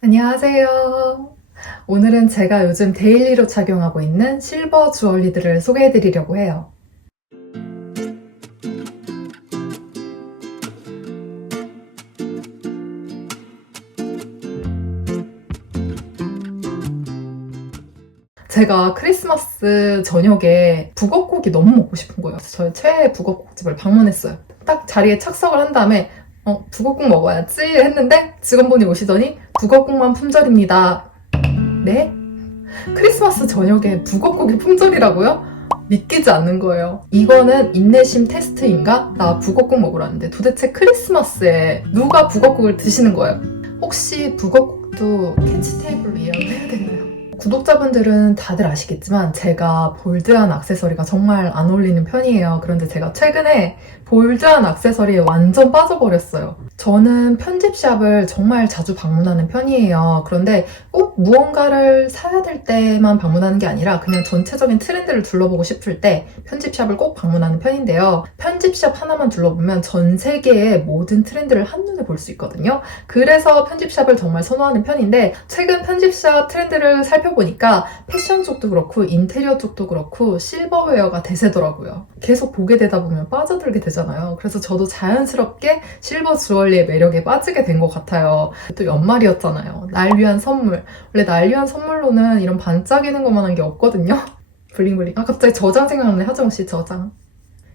안녕하세요. 오늘은 제가 요즘 데일리로 착용하고 있는 실버 주얼리들을 소개해드리려고 해요. 제가 크리스마스 저녁에 북엇국이 너무 먹고 싶은 거예요. 저의 최애 북엇국집을 방문했어요. 딱 자리에 착석을 한 다음에 북엇국 먹어야지 했는데 직원분이 오시더니 북엇국만 품절입니다. 네? 크리스마스 저녁에 북엇국이 품절이라고요? 믿기지 않는 거예요. 이거는 인내심 테스트인가? 나 북엇국 먹으라는데 도대체 크리스마스에 누가 북엇국을 드시는 거예요? 혹시 북엇국도 캐치 테이블로 예약해야 되나요? 구독자분들은 다들 아시겠지만 제가 볼드한 액세서리가 정말 안 어울리는 편이에요. 그런데 제가 최근에 볼드한 액세서리에 완전 빠져버렸어요. 저는 편집샵을 정말 자주 방문하는 편이에요. 그런데 꼭 무언가를 사야 될 때만 방문하는 게 아니라 그냥 전체적인 트렌드를 둘러보고 싶을 때 편집샵을 꼭 방문하는 편인데요. 편집샵 하나만 둘러보면 전 세계의 모든 트렌드를 한눈에 볼 수 있거든요. 그래서 편집샵을 정말 선호하는 편인데 최근 편집샵 트렌드를 살펴보니까 패션 쪽도 그렇고 인테리어 쪽도 그렇고 실버웨어가 대세더라고요. 계속 보게 되다 보면 빠져들게 되잖아요. 그래서 저도 자연스럽게 실버 주얼리의 매력에 빠지게 된 것 같아요. 또 연말이었잖아요. 날 위한 선물. 원래 날 위한 선물로는 이런 반짝이는 것만한 게 없거든요. 블링블링. 갑자기 저장 생각나네. 하정우씨 저장.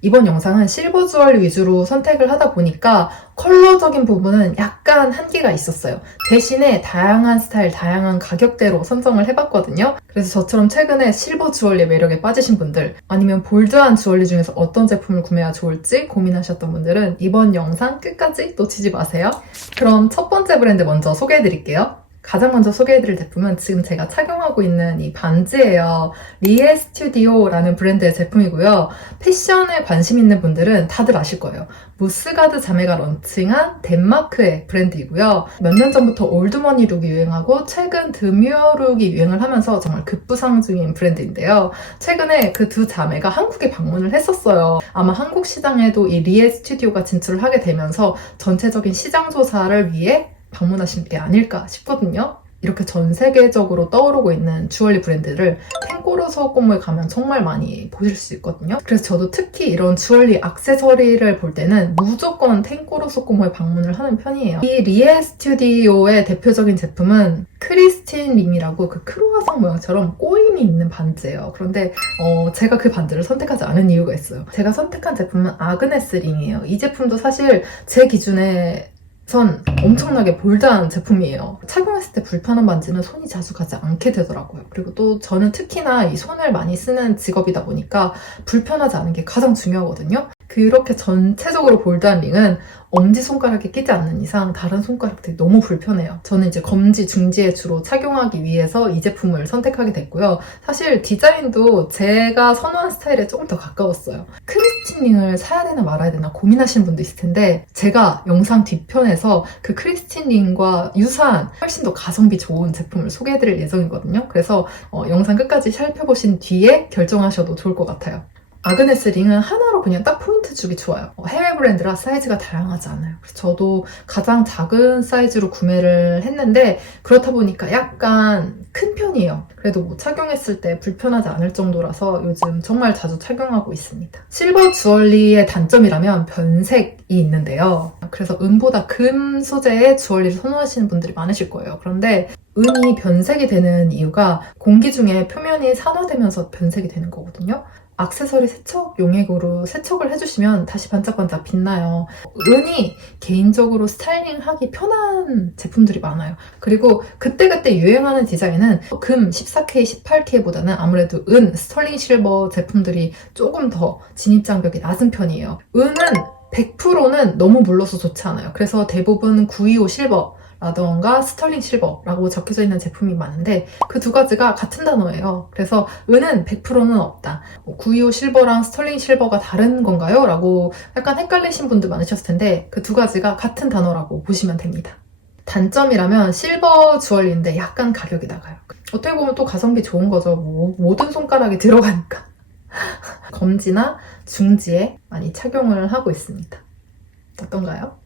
이번 영상은 실버 주얼리 위주로 선택을 하다 보니까 컬러적인 부분은 약간 한계가 있었어요. 대신에 다양한 스타일, 다양한 가격대로 선정을 해봤거든요. 그래서 저처럼 최근에 실버 주얼리의 매력에 빠지신 분들, 아니면 볼드한 주얼리 중에서 어떤 제품을 구매해야 좋을지 고민하셨던 분들은 이번 영상 끝까지 놓치지 마세요. 그럼 첫 번째 브랜드 먼저 소개해드릴게요. 가장 먼저 소개해드릴 제품은 지금 제가 착용하고 있는 이 반지예요. 리에 스튜디오라는 브랜드의 제품이고요. 패션에 관심 있는 분들은 다들 아실 거예요. 무스가드 자매가 런칭한 덴마크의 브랜드이고요. 몇 년 전부터 올드머니 룩이 유행하고 최근 드뮤어 룩이 유행을 하면서 정말 급부상 중인 브랜드인데요. 최근에 그 두 자매가 한국에 방문을 했었어요. 아마 한국 시장에도 이 리에 스튜디오가 진출을 하게 되면서 전체적인 시장 조사를 위해 방문하신 게 아닐까 싶거든요. 이렇게 전 세계적으로 떠오르고 있는 주얼리 브랜드를 탱꼬르 소꼬모에 가면 정말 많이 보실 수 있거든요. 그래서 저도 특히 이런 주얼리 액세서리를 볼 때는 무조건 탱꼬르 소꼬모에 방문을 하는 편이에요. 이 리에 스튜디오의 대표적인 제품은 크리스틴 링이라고 그 크로아상 모양처럼 꼬임이 있는 반지예요. 그런데 제가 그 반지를 선택하지 않은 이유가 있어요. 제가 선택한 제품은 아그네스 링이에요. 이 제품도 사실 제 기준에 선 엄청나게 볼드한 제품이에요. 착용했을 때 불편한 반지는 손이 자주 가지 않게 되더라고요. 그리고 또 저는 특히나 이 손을 많이 쓰는 직업이다 보니까 불편하지 않은 게 가장 중요하거든요. 그렇게 전체적으로 볼드한 링은 엄지손가락에 끼지 않는 이상 다른 손가락들이 너무 불편해요. 저는 이제 검지, 중지에 주로 착용하기 위해서 이 제품을 선택하게 됐고요. 사실 디자인도 제가 선호한 스타일에 조금 더 가까웠어요. 크리스틴 링을 사야 되나 말아야 되나 고민하시는 분도 있을 텐데 제가 영상 뒤편에서 그 크리스틴 링과 유사한 훨씬 더 가성비 좋은 제품을 소개해드릴 예정이거든요. 그래서 영상 끝까지 살펴보신 뒤에 결정하셔도 좋을 것 같아요. 아그네스 링은 하나로 그냥 딱 포인트 주기 좋아요. 해외 브랜드라 사이즈가 다양하지 않아요. 그래서 저도 가장 작은 사이즈로 구매를 했는데 그렇다 보니까 약간 큰 편이에요. 그래도 뭐 착용했을 때 불편하지 않을 정도라서 요즘 정말 자주 착용하고 있습니다. 실버 주얼리의 단점이라면 변색이 있는데요. 그래서 은보다 금 소재의 주얼리를 선호하시는 분들이 많으실 거예요. 그런데 은이 변색이 되는 이유가 공기 중에 표면이 산화되면서 변색이 되는 거거든요. 액세서리 세척 용액으로 세척을 해주시면 다시 반짝반짝 빛나요. 은이 개인적으로 스타일링하기 편한 제품들이 많아요. 그리고 그때그때 유행하는 디자인은 금 14K, 18K보다는 아무래도 은, 스털링 실버 제품들이 조금 더 진입장벽이 낮은 편이에요. 은은 100%는 너무 물러서 좋지 않아요. 그래서 대부분 925 실버 라던가 스털링 실버라고 적혀져 있는 제품이 많은데 그 두 가지가 같은 단어예요. 그래서 은은 100%는 없다. 925 실버랑 스털링 실버가 다른 건가요? 라고 약간 헷갈리신 분들 많으셨을 텐데 그 두 가지가 같은 단어라고 보시면 됩니다. 단점이라면 실버 주얼리인데 약간 가격이 나가요. 어떻게 보면 또 가성비 좋은 거죠. 모든 손가락이 들어가니까. 검지나 중지에 많이 착용을 하고 있습니다. 어떤가요?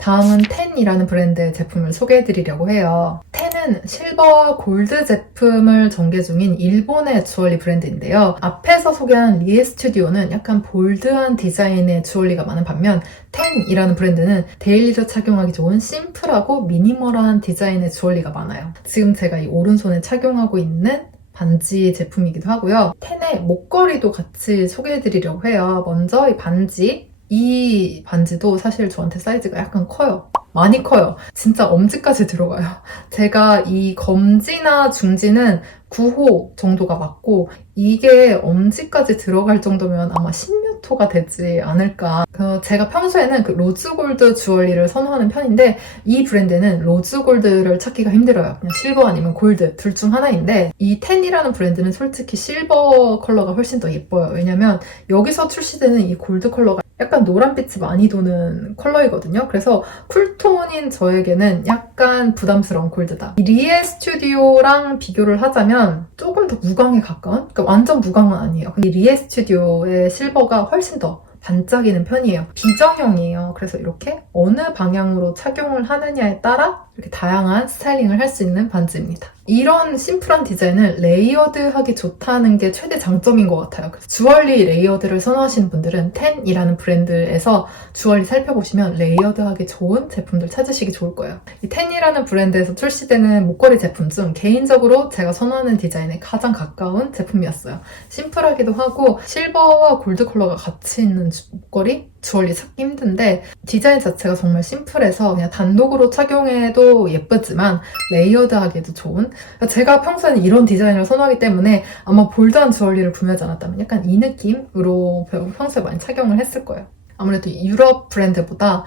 다음은 텐이라는 브랜드의 제품을 소개해드리려고 해요. 텐은 실버와 골드 제품을 전개 중인 일본의 주얼리 브랜드인데요. 앞에서 소개한 리에 스튜디오는 약간 볼드한 디자인의 주얼리가 많은 반면 텐이라는 브랜드는 데일리로 착용하기 좋은 심플하고 미니멀한 디자인의 주얼리가 많아요. 지금 제가 이 오른손에 착용하고 있는 반지 제품이기도 하고요. 텐의 목걸이도 같이 소개해드리려고 해요. 먼저 이 반지. 이 반지도 사실 저한테 사이즈가 약간 커요. 많이 커요. 진짜 엄지까지 들어가요. 제가 이 검지나 중지는 9호 정도가 맞고 이게 엄지까지 들어갈 정도면 아마 10몇 호가 되지 않을까. 제가 평소에는 그 로즈골드 주얼리를 선호하는 편인데 이 브랜드는 로즈골드를 찾기가 힘들어요. 그냥 실버 아니면 골드 둘 중 하나인데 이 텐이라는 브랜드는 솔직히 실버 컬러가 훨씬 더 예뻐요. 왜냐면 여기서 출시되는 이 골드 컬러가 약간 노란빛이 많이 도는 컬러이거든요. 그래서 쿨톤인 저에게는 약간 부담스러운 골드다. 이 리에 스튜디오랑 비교를 하자면 조금 더 무광에 가까운? 그러니까 완전 무광은 아니에요. 근데 리에 스튜디오의 실버가 훨씬 더 반짝이는 편이에요. 비정형이에요. 그래서 이렇게 어느 방향으로 착용을 하느냐에 따라 이렇게 다양한 스타일링을 할 수 있는 반지입니다. 이런 심플한 디자인을 레이어드하기 좋다는 게 최대 장점인 것 같아요. 그래서 주얼리 레이어드를 선호하시는 분들은 텐이라는 브랜드에서 주얼리 살펴보시면 레이어드하기 좋은 제품들 찾으시기 좋을 거예요. 이 텐이라는 브랜드에서 출시되는 목걸이 제품 중 개인적으로 제가 선호하는 디자인에 가장 가까운 제품이었어요. 심플하기도 하고 실버와 골드 컬러가 같이 있는 목걸이? 주얼리 찾기 힘든데 디자인 자체가 정말 심플해서 그냥 단독으로 착용해도 예쁘지만 레이어드하기도 좋은, 제가 평소에는 이런 디자인을 선호하기 때문에 아마 볼드한 주얼리를 구매하지 않았다면 약간 이 느낌으로 평소에 많이 착용을 했을 거예요. 아무래도 유럽 브랜드보다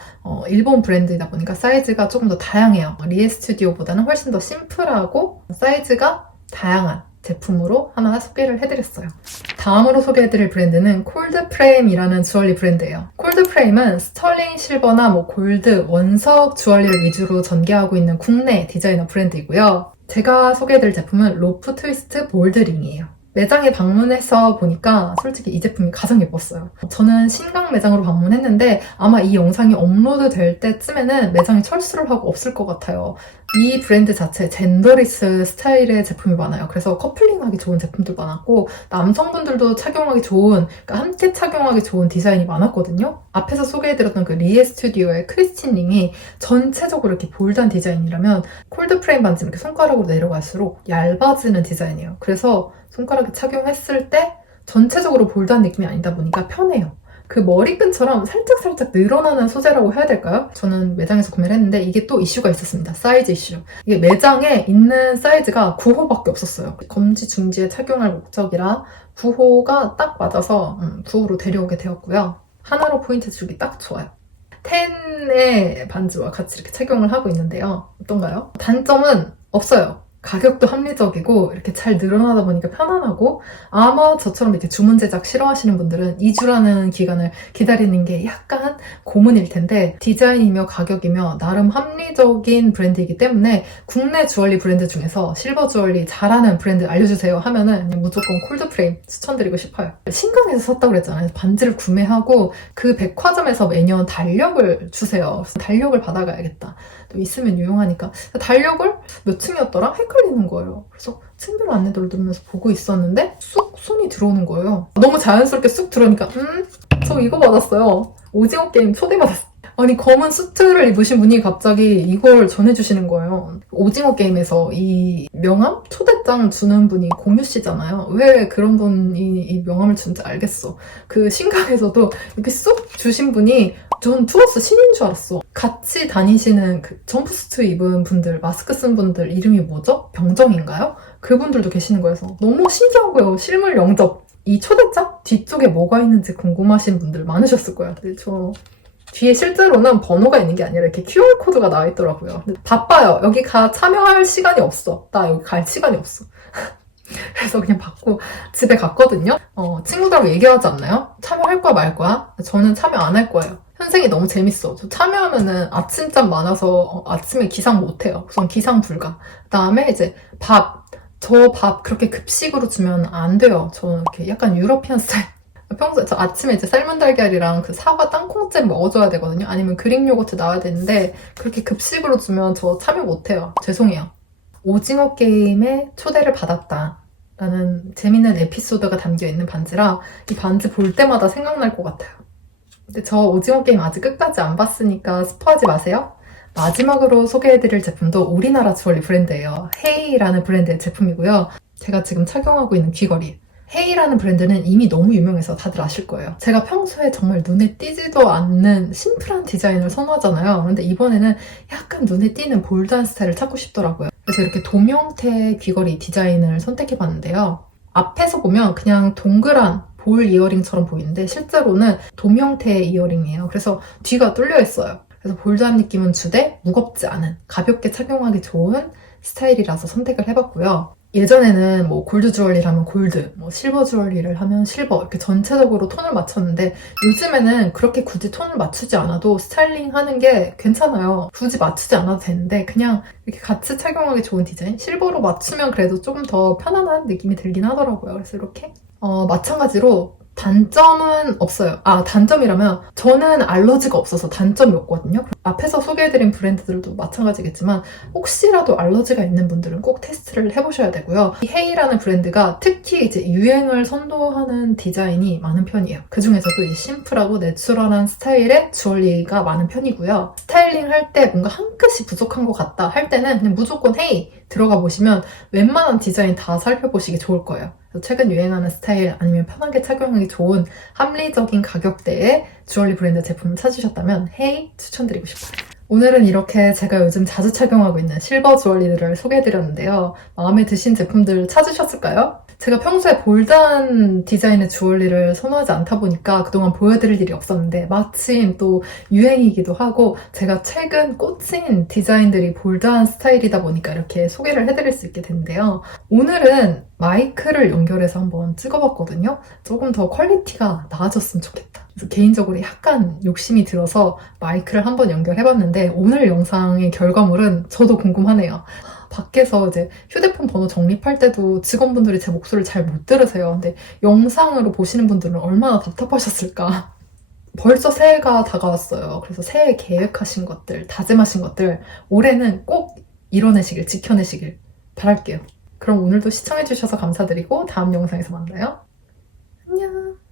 일본 브랜드이다 보니까 사이즈가 조금 더 다양해요. 리에 스튜디오보다는 훨씬 더 심플하고 사이즈가 다양한 제품으로 하나 소개를 해드렸어요. 다음으로 소개해드릴 브랜드는 콜드프레임이라는 주얼리 브랜드예요. 콜드프레임은 스털링 실버나 골드, 원석 주얼리를 위주로 전개하고 있는 국내 디자이너 브랜드이고요. 제가 소개해드릴 제품은 로프 트위스트 볼드링이에요. 매장에 방문해서 보니까 솔직히 이 제품이 가장 예뻤어요. 저는 신강 매장으로 방문했는데 아마 이 영상이 업로드 될 때쯤에는 매장이 철수를 하고 없을 것 같아요. 이 브랜드 자체 젠더리스 스타일의 제품이 많아요. 그래서 커플링하기 좋은 제품도 많았고 남성분들도 착용하기 좋은, 그러니까 함께 착용하기 좋은 디자인이 많았거든요. 앞에서 소개해드렸던 그 리에 스튜디오의 크리스틴 링이 전체적으로 이렇게 볼드한 디자인이라면 콜드프레임 반지 이렇게 손가락으로 내려갈수록 얇아지는 디자인이에요. 그래서 손가락에 착용했을 때 전체적으로 볼드한 느낌이 아니다 보니까 편해요. 그 머리끈처럼 살짝살짝 늘어나는 소재라고 해야 될까요? 저는 매장에서 구매를 했는데 이게 또 이슈가 있었습니다. 사이즈 이슈. 이게 매장에 있는 사이즈가 9호밖에 없었어요. 검지, 중지에 착용할 목적이라 9호가 딱 맞아서 9호로 데려오게 되었고요. 하나로 포인트 주기 딱 좋아요. 텐의 반지와 같이 이렇게 착용을 하고 있는데요. 어떤가요? 단점은 없어요. 가격도 합리적이고 이렇게 잘 늘어나다 보니까 편안하고, 아마 저처럼 이렇게 주문 제작 싫어하시는 분들은 2주라는 기간을 기다리는 게 약간 고문일 텐데 디자인이며 가격이며 나름 합리적인 브랜드이기 때문에 국내 주얼리 브랜드 중에서 실버 주얼리 잘하는 브랜드 알려주세요 하면은 그냥 무조건 콜드프레임 추천드리고 싶어요. 신강에서 샀다고 그랬잖아요. 반지를 구매하고 그 백화점에서 매년 달력을 주세요. 그래서 달력을 받아가야겠다. 또 있으면 유용하니까. 달력을 몇 층이었더라? 헷갈리는 거예요. 그래서 층별 안내도를 누르면서 보고 있었는데 쑥 손이 들어오는 거예요. 너무 자연스럽게 쑥 들어오니까 저 이거 받았어요. 오징어 게임 초대받았어요. 아니 검은 수트를 입으신 분이 갑자기 이걸 전해주시는 거예요. 오징어 게임에서 이 명함? 초대장 주는 분이 공유 씨잖아요. 왜 그런 분이 이 명함을 준지 알겠어. 그 신강에서도 이렇게 쑥 주신 분이 전 투어스 신인 줄 알았어. 같이 다니시는 그 점프수트 입은 분들, 마스크 쓴 분들 이름이 뭐죠? 병정인가요? 그분들도 계시는 거여서 너무 신기하고요. 실물 영접. 이 초대장 뒤쪽에 뭐가 있는지 궁금하신 분들 많으셨을 거예요. 근데 저 뒤에 실제로는 번호가 있는 게 아니라 이렇게 QR코드가 나와 있더라고요. 근데 바빠요. 여기 참여할 시간이 없어. 나 여기 갈 시간이 없어. 그래서 그냥 받고 집에 갔거든요. 친구들하고 얘기하지 않나요? 참여할 거야 말 거야? 저는 참여 안 할 거예요. 현생이 너무 재밌어. 저 참여하면은 아침잠 많아서 아침에 기상 못해요. 우선 기상 불가. 그다음에 이제 저 밥 그렇게 급식으로 주면 안 돼요. 저는 이렇게 약간 유러피안 스타일. 평소에 저 아침에 이제 삶은 달걀이랑 그 사과 땅콩잼 먹어줘야 되거든요. 아니면 그릭 요거트 나와야 되는데 그렇게 급식으로 주면 저 참여 못해요. 죄송해요. 오징어 게임에 초대를 받았다 라는 재밌는 에피소드가 담겨있는 반지라 이 반지 볼 때마다 생각날 것 같아요. 근데 저 오징어 게임 아직 끝까지 안 봤으니까 스포하지 마세요. 마지막으로 소개해드릴 제품도 우리나라 주얼리 브랜드예요. 헤이라는 브랜드의 제품이고요. 제가 지금 착용하고 있는 귀걸이. 헤이라는 브랜드는 이미 너무 유명해서 다들 아실 거예요. 제가 평소에 정말 눈에 띄지도 않는 심플한 디자인을 선호하잖아요. 그런데 이번에는 약간 눈에 띄는 볼드한 스타일을 찾고 싶더라고요. 그래서 이렇게 돔 형태의 귀걸이 디자인을 선택해봤는데요. 앞에서 보면 그냥 동그란 볼 이어링처럼 보이는데 실제로는 돔 형태의 이어링이에요. 그래서 뒤가 뚫려 있어요. 그래서 볼드한 느낌은 주되 무겁지 않은 가볍게 착용하기 좋은 스타일이라서 선택을 해봤고요. 예전에는 뭐 골드 주얼리를 하면 골드, 뭐 실버 주얼리를 하면 실버 이렇게 전체적으로 톤을 맞췄는데 요즘에는 그렇게 굳이 톤을 맞추지 않아도 스타일링 하는 게 괜찮아요. 굳이 맞추지 않아도 되는데 그냥 이렇게 같이 착용하기 좋은 디자인? 실버로 맞추면 그래도 조금 더 편안한 느낌이 들긴 하더라고요. 그래서 이렇게 마찬가지로 단점은 없어요. 단점이라면 저는 알러지가 없어서 단점이 없거든요. 앞에서 소개해드린 브랜드들도 마찬가지겠지만 혹시라도 알러지가 있는 분들은 꼭 테스트를 해보셔야 되고요. 이 헤이라는 브랜드가 특히 이제 유행을 선도하는 디자인이 많은 편이에요. 그 중에서도 이 심플하고 내추럴한 스타일의 주얼리가 많은 편이고요. 스타일링 할 때 뭔가 한 끗이 부족한 것 같다 할 때는 그냥 무조건 헤이 들어가 보시면 웬만한 디자인 다 살펴보시기 좋을 거예요. 최근 유행하는 스타일 아니면 편하게 착용하기 좋은 합리적인 가격대의 주얼리 브랜드 제품을 찾으셨다면 헤이 추천드리고 싶어요. 오늘은 이렇게 제가 요즘 자주 착용하고 있는 실버 주얼리들을 소개해드렸는데요. 마음에 드신 제품들 찾으셨을까요? 제가 평소에 볼드한 디자인의 주얼리를 선호하지 않다 보니까 그동안 보여드릴 일이 없었는데 마침 또 유행이기도 하고 제가 최근 꽂힌 디자인들이 볼드한 스타일이다 보니까 이렇게 소개를 해드릴 수 있게 됐는데요. 오늘은 마이크를 연결해서 한번 찍어봤거든요. 조금 더 퀄리티가 나아졌으면 좋겠다. 그래서 개인적으로 약간 욕심이 들어서 마이크를 한번 연결해봤는데 오늘 영상의 결과물은 저도 궁금하네요. 밖에서 이제 휴대폰 번호 적립할 때도 직원분들이 제 목소리를 잘 못 들으세요. 근데 영상으로 보시는 분들은 얼마나 답답하셨을까. 벌써 새해가 다가왔어요. 그래서 새해 계획하신 것들, 다짐하신 것들 올해는 꼭 이뤄내시길, 지켜내시길 바랄게요. 그럼 오늘도 시청해주셔서 감사드리고 다음 영상에서 만나요. 안녕.